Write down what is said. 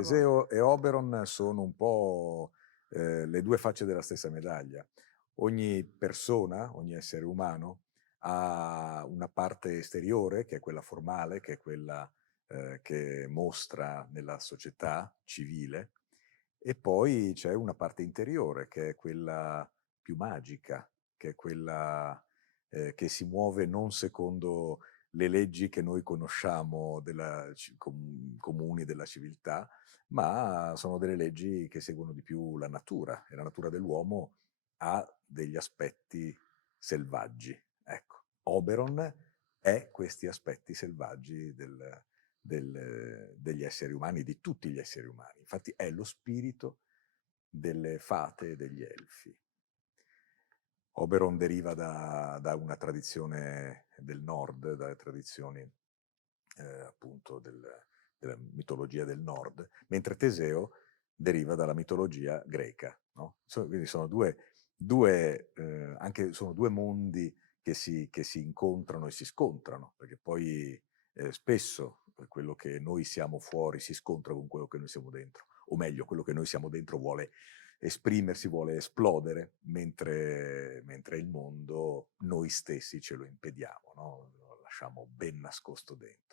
questa cosa. Teseo e Oberon sono un po' le due facce della stessa medaglia. Ogni persona, ogni essere umano ha una parte esteriore, che è quella formale, che è quella che mostra nella società civile, e poi c'è una parte interiore, che è quella più magica, che è quella che si muove non secondo le leggi che noi conosciamo comuni della civiltà, ma sono delle leggi che seguono di più la natura, e la natura dell'uomo ha degli aspetti selvaggi. Ecco, Oberon è questi aspetti selvaggi degli esseri umani, di tutti gli esseri umani. Infatti è lo spirito delle fate e degli elfi. Oberon deriva da una tradizione del nord, dalle tradizioni appunto della mitologia del nord, mentre Teseo deriva dalla mitologia greca. No? Quindi sono sono due mondi che si incontrano e si scontrano, perché poi spesso quello che noi siamo fuori si scontra con quello che noi siamo dentro, o meglio, quello che noi siamo dentro vuole esprimersi, vuole esplodere, mentre il mondo noi stessi ce lo impediamo, no? Lo lasciamo ben nascosto dentro.